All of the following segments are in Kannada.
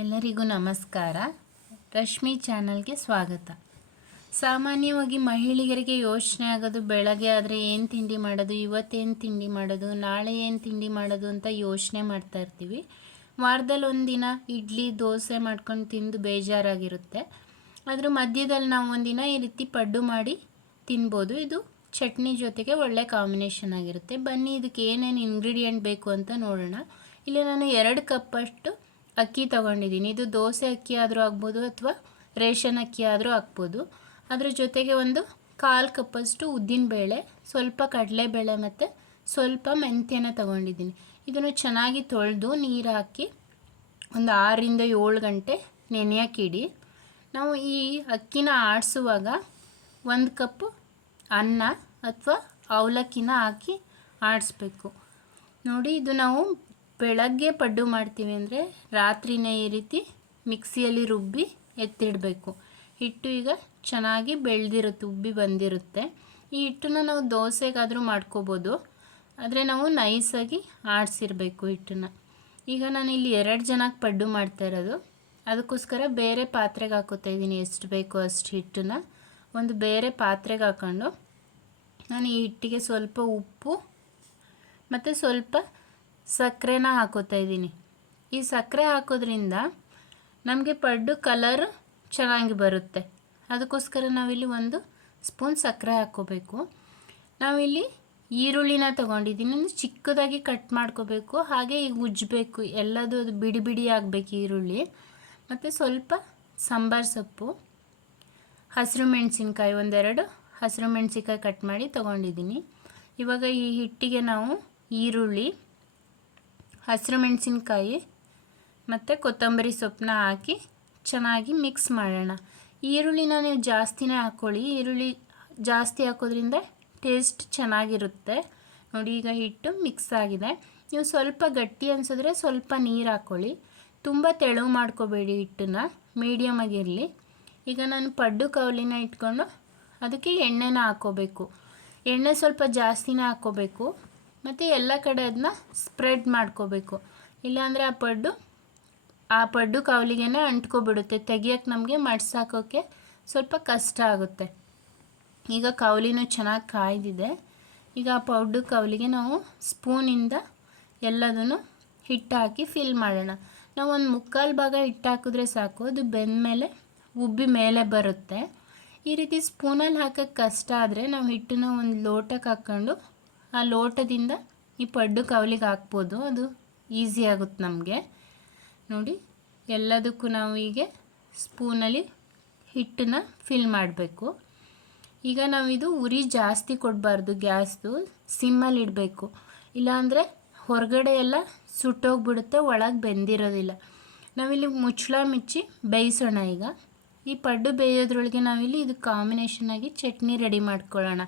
ಎಲ್ಲರಿಗೂ ನಮಸ್ಕಾರ. ರಶ್ಮಿ ಚಾನಲ್ಗೆ ಸ್ವಾಗತ. ಸಾಮಾನ್ಯವಾಗಿ ಮಹಿಳೆಯರಿಗೆ ಯೋಚನೆ ಆಗೋದು, ಬೆಳಗ್ಗೆ ಆದರೆ ಏನು ತಿಂಡಿ ಮಾಡೋದು ಇವತ್ತೇನು ತಿಂಡಿ ಮಾಡೋದು, ನಾಳೆ ಏನು ತಿಂಡಿ ಮಾಡೋದು ಅಂತ ಯೋಚನೆ ಮಾಡ್ತಾ ಇರ್ತೀವಿ. ವಾರದಲ್ಲಿ ಒಂದಿನ ಇಡ್ಲಿ, ದೋಸೆ ಮಾಡ್ಕೊಂಡು ತಿಂದು ಬೇಜಾರಾಗಿರುತ್ತೆ. ಅದ್ರ ಮಧ್ಯದಲ್ಲಿ ನಾವು ಒಂದಿನ ಈ ರೀತಿ ಪಡ್ಡು ಮಾಡಿ ತಿನ್ಬೋದು. ಇದು ಚಟ್ನಿ ಜೊತೆಗೆ ಒಳ್ಳೆ ಕಾಂಬಿನೇಷನ್ ಆಗಿರುತ್ತೆ. ಬನ್ನಿ, ಇದಕ್ಕೆ ಏನೇನು ಇಂಗ್ರೀಡಿಯೆಂಟ್ ಬೇಕು ಅಂತ ನೋಡೋಣ. ಇಲ್ಲಿ ನಾನು ಎರಡು ಕಪ್ಪಷ್ಟು ಅಕ್ಕಿ ತಗೊಂಡಿದ್ದೀನಿ. ಇದು ದೋಸೆ ಅಕ್ಕಿ ಆದರೂ ಆಗ್ಬೋದು ಅಥವಾ ರೇಷನ್ ಅಕ್ಕಿ ಆದರೂ ಹಾಕ್ಬೋದು ಅದರ ಜೊತೆಗೆ ಒಂದು ಕಾಲು ಕಪ್ಪಷ್ಟು ಉದ್ದಿನಬೇಳೆ, ಸ್ವಲ್ಪ ಕಡಲೆಬೇಳೆ ಮತ್ತು ಸ್ವಲ್ಪ ಮೆಂತ್ಯನ ತಗೊಂಡಿದ್ದೀನಿ. ಇದನ್ನು ಚೆನ್ನಾಗಿ ತೊಳೆದು ನೀರು ಹಾಕಿ ಒಂದು ಆರರಿಂದ ಏಳು ಗಂಟೆ ನೆನೆಯಕ್ಕಿಡಿ. ನಾವು ಈ ಅಕ್ಕಿನ ಆಡಿಸುವಾಗ ಒಂದು ಕಪ್ ಅನ್ನ ಅಥವಾ ಅವಲಕ್ಕಿನ ಹಾಕಿ ಆಡಿಸ್ಬೇಕು. ನೋಡಿ, ಇದು ನಾವು ಬೆಳಗ್ಗೆ ಪಡ್ಡು ಮಾಡ್ತೀವಿ ಅಂದರೆ ರಾತ್ರಿನೇ ಈ ರೀತಿ ಮಿಕ್ಸಿಯಲ್ಲಿ ರುಬ್ಬಿ ಎತ್ತಿಡಬೇಕು. ಹಿಟ್ಟು ಈಗ ಚೆನ್ನಾಗಿ ಬೆಳೆದಿರುತ್ತೆ, ಉಬ್ಬಿ ಬಂದಿರುತ್ತೆ. ಈ ಹಿಟ್ಟನ್ನ ನಾವು ದೋಸೆಗಾದರೂ ಮಾಡ್ಕೋಬೋದು. ಆದರೆ ನಾವು ನೈಸಾಗಿ ಆಡಿಸಿರ್ಬೇಕು ಹಿಟ್ಟನ್ನ. ಈಗ ನಾನು ಇಲ್ಲಿ ಎರಡು ಜನಕ್ಕೆ ಪಡ್ಡು ಮಾಡ್ತಾ ಇರೋದು. ಅದಕ್ಕೋಸ್ಕರ ಬೇರೆ ಪಾತ್ರೆಗೆ ಹಾಕೋತಾ ಇದ್ದೀನಿ. ಎಷ್ಟು ಬೇಕೋ ಅಷ್ಟು ಹಿಟ್ಟನ್ನ. ಒಂದು ಬೇರೆ ಪಾತ್ರೆಗೆ ಹಾಕೊಂಡು ನಾನು ಈ ಹಿಟ್ಟಿಗೆ ಸ್ವಲ್ಪ ಉಪ್ಪು ಮತ್ತು ಸ್ವಲ್ಪ ಸಕ್ಕರೆನ ಹಾಕೋತಾ ಇದ್ದೀನಿ. ಈ ಸಕ್ಕರೆ ಹಾಕೋದ್ರಿಂದ ನಮಗೆ ಪಡ್ಡು ಕಲರ್ ಚೆನ್ನಾಗಿ ಬರುತ್ತೆ. ಅದಕ್ಕೋಸ್ಕರ ನಾವಿಲ್ಲಿ ಒಂದು ಸ್ಪೂನ್ ಸಕ್ಕರೆ ಹಾಕ್ಕೋಬೇಕು. ನಾವಿಲ್ಲಿ ಈರುಳ್ಳಿನ ತೊಗೊಂಡಿದ್ದೀನಿ. ಚಿಕ್ಕದಾಗಿ ಕಟ್ ಮಾಡ್ಕೋಬೇಕು. ಹಾಗೆ ಈಗ ಉಜ್ಜಬೇಕು. ಎಲ್ಲದೂ ಅದು ಬಿಡಿ ಬಿಡಿ ಆಗಬೇಕು ಈರುಳ್ಳಿ. ಮತ್ತು ಸ್ವಲ್ಪ ಸಾಂಬಾರು ಸೊಪ್ಪು, ಹಸಿರು ಮೆಣಸಿನ್ಕಾಯಿ ಒಂದೆರಡು ಹಸಿರು ಮೆಣಸಿನ್ಕಾಯಿ ಕಟ್ ಮಾಡಿ ತೊಗೊಂಡಿದ್ದೀನಿ. ಇವಾಗ ಈ ಹಿಟ್ಟಿಗೆ ನಾವು ಈರುಳ್ಳಿ ಹಸಿರು ಮೆಣಸಿನ್ಕಾಯಿ ಮತ್ತು ಕೊತ್ತಂಬರಿ ಸೊಪ್ಪನ್ನ ಹಾಕಿ ಚೆನ್ನಾಗಿ ಮಿಕ್ಸ್ ಮಾಡೋಣ. ಈರುಳ್ಳಿನ ನೀವು ಜಾಸ್ತಿನೇ ಹಾಕ್ಕೊಳ್ಳಿ ಈರುಳ್ಳಿ ಜಾಸ್ತಿ ಹಾಕೋದ್ರಿಂದ ಟೇಸ್ಟ್ ಚೆನ್ನಾಗಿರುತ್ತೆ. ನೋಡಿ, ಈಗ ಹಿಟ್ಟು ಮಿಕ್ಸ್ ಆಗಿದೆ. ನೀವು ಸ್ವಲ್ಪ ಗಟ್ಟಿ ಅನಿಸಿದ್ರೆ ಸ್ವಲ್ಪ ನೀರು ಹಾಕ್ಕೊಳ್ಳಿ ತುಂಬ ತೆಳು ಮಾಡ್ಕೋಬೇಡಿ ಹಿಟ್ಟನ್ನ. ಮೀಡಿಯಮ್ ಆಗಿರಲಿ. ಈಗ ನಾನು ಪಡ್ಡು ಕವಲಿನ ಇಟ್ಕೊಂಡು ಅದಕ್ಕೆ ಎಣ್ಣೆನ ಹಾಕ್ಕೋಬೇಕು ಎಣ್ಣೆ ಸ್ವಲ್ಪ ಜಾಸ್ತಿನೇ ಹಾಕ್ಕೋಬೇಕು ಮತ್ತು ಎಲ್ಲ ಕಡೆ ಅದನ್ನ ಸ್ಪ್ರೆಡ್ ಮಾಡ್ಕೋಬೇಕು. ಇಲ್ಲಾಂದರೆ ಆ ಪಡ್ಡು ಆ ಪಡ್ಡು ಕವಲಿಗೆ ಅಂಟ್ಕೊಬಿಡುತ್ತೆ. ತೆಗಿಯೋಕ್ಕೆ ನಮಗೆ ಮಡ್ಸಾಕೋಕ್ಕೆ ಸ್ವಲ್ಪ ಕಷ್ಟ ಆಗುತ್ತೆ. ಈಗ ಕವಲಿನೂ ಚೆನ್ನಾಗಿ ಕಾಯ್ದಿದೆ. ಈಗ ಆ ಪಡ್ಡು ಕವಲಿಗೆ ನಾವು ಸ್ಪೂನಿಂದ ಎಲ್ಲದನ್ನು ಹಿಟ್ಟು ಹಾಕಿ ಫಿಲ್ ಮಾಡೋಣ. ನಾವು ಒಂದು ಮುಕ್ಕಾಲು ಭಾಗ ಹಿಟ್ಟು ಹಾಕಿದ್ರೆ ಸಾಕು. ಅದು ಬೆಂದಮೇಲೆ ಉಬ್ಬಿ ಮೇಲೆ ಬರುತ್ತೆ. ಈ ರೀತಿ ಸ್ಪೂನಲ್ಲಿ ಹಾಕೋಕ್ಕೆ ಕಷ್ಟ ಆದರೆ ನಾವು ಹಿಟ್ಟನ್ನ ಒಂದು ಲೋಟಕ್ಕೆ ಹಾಕ್ಕೊಂಡು ಆ ಲೋಟದಿಂದ ಈ ಪಡ್ಡು ಕವಲಿಗೆ ಹಾಕ್ಬೋದು. ಅದು ಈಸಿ ಆಗುತ್ತೆ ನಮಗೆ. ನೋಡಿ, ಎಲ್ಲದಕ್ಕೂ ನಾವು ಹೀಗೆ ಸ್ಪೂನಲ್ಲಿ ಹಿಟ್ಟನ್ನ ಫಿಲ್ ಮಾಡಬೇಕು. ಈಗ ನಾವಿದು ಉರಿ ಜಾಸ್ತಿ ಕೊಡಬಾರ್ದು, ಗ್ಯಾಸ್ದು. ಸಿಮ್ಮಲ್ಲಿ ಇಡಬೇಕು. ಇಲ್ಲಾಂದರೆ ಹೊರಗಡೆ ಎಲ್ಲ ಸುಟ್ಟೋಗ್ಬಿಡುತ್ತೆ, ಒಳಗೆ ಬೆಂದಿರೋದಿಲ್ಲ. ನಾವಿಲ್ಲಿ ಮುಚ್ಚಳ ಮುಚ್ಚಿ ಬೇಯಿಸೋಣ ಈಗ. ಈ ಪಡ್ಡು ಬೇಯೋದ್ರೊಳಗೆ ನಾವಿಲ್ಲಿ ಇದು ಕಾಂಬಿನೇಷನ್ ಆಗಿ ಚಟ್ನಿ ರೆಡಿ ಮಾಡ್ಕೊಳ್ಳೋಣ.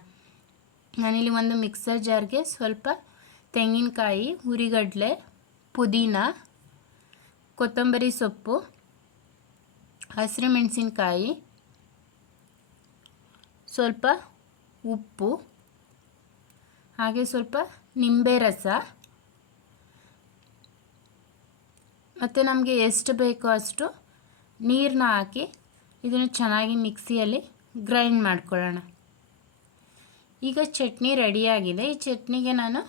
ನಾನಿಲ್ಲಿ ಒಂದು ಮಿಕ್ಸರ್ ಜಾರ್ಗೆ ಸ್ವಲ್ಪ ತೆಂಗಿನಕಾಯಿ, ಹುರಿಗಡಲೆ, ಪುದೀನ, ಕೊತ್ತಂಬರಿ ಸೊಪ್ಪು ಹಸಿರು ಮೆಣಸಿನ್ಕಾಯಿ ಸ್ವಲ್ಪ ಉಪ್ಪು, ಹಾಗೆ ಸ್ವಲ್ಪ ನಿಂಬೆ ರಸ. ಮತ್ತು ನಮಗೆ ಎಷ್ಟು ಬೇಕೋ ಅಷ್ಟು ನೀರನ್ನ ಹಾಕಿ ಇದನ್ನು ಚೆನ್ನಾಗಿ ಮಿಕ್ಸಿಯಲ್ಲಿ ಗ್ರೈಂಡ್ ಮಾಡ್ಕೊಳ್ಳೋಣ. ಈಗ ಚಟ್ನಿ ರೆಡಿಯಾಗಿದೆ. ಈ ಚಟ್ನಿಗೆ ನಾನು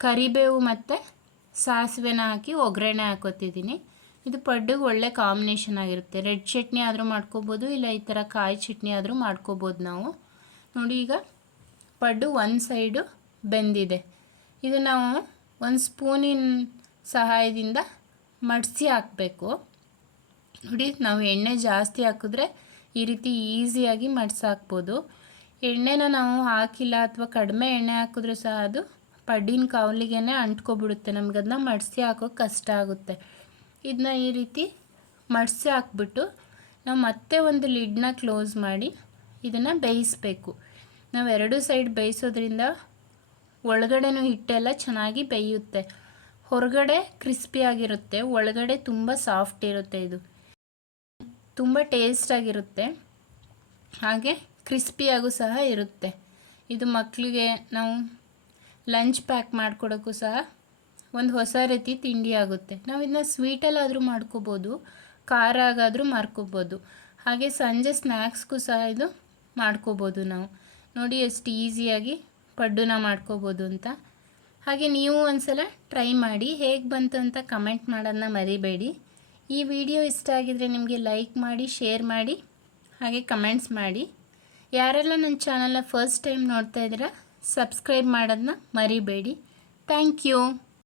ಕರಿಬೇವು ಮತ್ತು ಸಾಸಿವೆನ ಹಾಕಿ ಒಗ್ಗರಣೆ ಹಾಕೋತಿದ್ದೀನಿ. ಇದು ಪಡ್ಡುಗೆ ಒಳ್ಳೆ ಕಾಂಬಿನೇಷನ್ ಆಗಿರುತ್ತೆ. ರೆಡ್ ಚಟ್ನಿ ಆದರೂ ಮಾಡ್ಕೋಬೋದು, ಇಲ್ಲ ಈ ಥರ ಕಾಯಿ ಚಟ್ನಿ ಆದರೂ ಮಾಡ್ಕೋಬೋದು ನಾವು. ನೋಡಿ ಈಗ ಪಡ್ಡು ಒಂದು ಸೈಡು ಬೆಂದಿದೆ. ಇದು ನಾವು ಒಂದು ಸ್ಪೂನಿನ ಸಹಾಯದಿಂದ ಮಡಿಸಿ ಹಾಕಬೇಕು. ನೋಡಿ, ನಾವು ಎಣ್ಣೆ ಜಾಸ್ತಿ ಹಾಕಿದ್ರೆ ಈ ರೀತಿ ಈಸಿಯಾಗಿ ಮಡ್ಸಿ ಹಾಕ್ಬೋದು ಎಣ್ಣೆನ ನಾವು ಹಾಕಿಲ್ಲ ಅಥವಾ ಕಡಿಮೆ ಎಣ್ಣೆ ಹಾಕಿದ್ರೆ ಸಹ ಅದು ಪಡ್ಡಿನ ಕಾವಲಿಗೆ ಅಂಟ್ಕೊಬಿಡುತ್ತೆ. ನಮ್ಗೆ ಅದನ್ನ ಮಡಿಸಿ ಹಾಕೋಕೆ ಕಷ್ಟ ಆಗುತ್ತೆ. ಇದನ್ನ ಈ ರೀತಿ ಮಡಿಸಿ ಹಾಕ್ಬಿಟ್ಟು ನಾವು ಮತ್ತೆ ಒಂದು ಲಿಡ್ನ ಕ್ಲೋಸ್ ಮಾಡಿ ಇದನ್ನು ಬೇಯಿಸಬೇಕು. ನಾವು ಎರಡು ಸೈಡ್ ಬೇಯಿಸೋದ್ರಿಂದ ಒಳಗಡೆನೂ ಹಿಟ್ಟೆಲ್ಲ ಚೆನ್ನಾಗಿ ಬೇಯುತ್ತೆ. ಹೊರಗಡೆ ಕ್ರಿಸ್ಪಿಯಾಗಿರುತ್ತೆ ಒಳಗಡೆ ತುಂಬ ಸಾಫ್ಟ್ ಇರುತ್ತೆ ಇದು. ತುಂಬ ಟೇಸ್ಟಾಗಿರುತ್ತೆ ಹಾಗೆ ಕ್ರಿಸ್ಪಿಯಾಗೂ ಸಹ ಇರುತ್ತೆ. ಇದು ಮಕ್ಕಳಿಗೆ ನಾವು ಲಂಚ್ ಪ್ಯಾಕ್ ಮಾಡಿಕೊಡೋಕ್ಕೂ ಸಹ ಒಂದು ಹೊಸ ರೀತಿ ತಿಂಡಿ ಆಗುತ್ತೆ. ನಾವು ಇದನ್ನ ಸ್ವೀಟಲ್ಲಾದರೂ ಮಾಡ್ಕೋಬೋದು ಖಾರ ಆಗಾದರೂ ಮಾಡ್ಕೋಬೋದು. ಹಾಗೆ ಸಂಜೆ ಸ್ನ್ಯಾಕ್ಸ್ಗೂ ಸಹ ಇದು ಮಾಡ್ಕೋಬೋದು ನಾವು. ನೋಡಿ ಎಷ್ಟು ಈಸಿಯಾಗಿ ಪಡ್ಡುನ ಮಾಡ್ಕೋಬೋದು ಅಂತ. ಹಾಗೆ ನೀವು ಒಂದ್ಸಲ ಟ್ರೈ ಮಾಡಿ, ಹೇಗೆ ಬಂತು ಅಂತ ಕಮೆಂಟ್ ಮಾಡೋದನ್ನ ಮರಿಬೇಡಿ. ಈ ವಿಡಿಯೋ ಇಷ್ಟ ಆಗಿದರೆ ನಿಮಗೆ ಲೈಕ್ ಮಾಡಿ, ಶೇರ್ ಮಾಡಿ, ಹಾಗೆ ಕಮೆಂಟ್ಸ್ ಮಾಡಿ. ಯಾರೆಲ್ಲ ನನ್ನ ಚಾನಲ್ನ ಫಸ್ಟ್ ಟೈಮ್ ನೋಡ್ತಾ ಇದ್ದೀರಾ ಸಬ್ಸ್ಕ್ರೈಬ್ ಮಾಡೋದನ್ನ ಮರಿಬೇಡಿ. Thank you.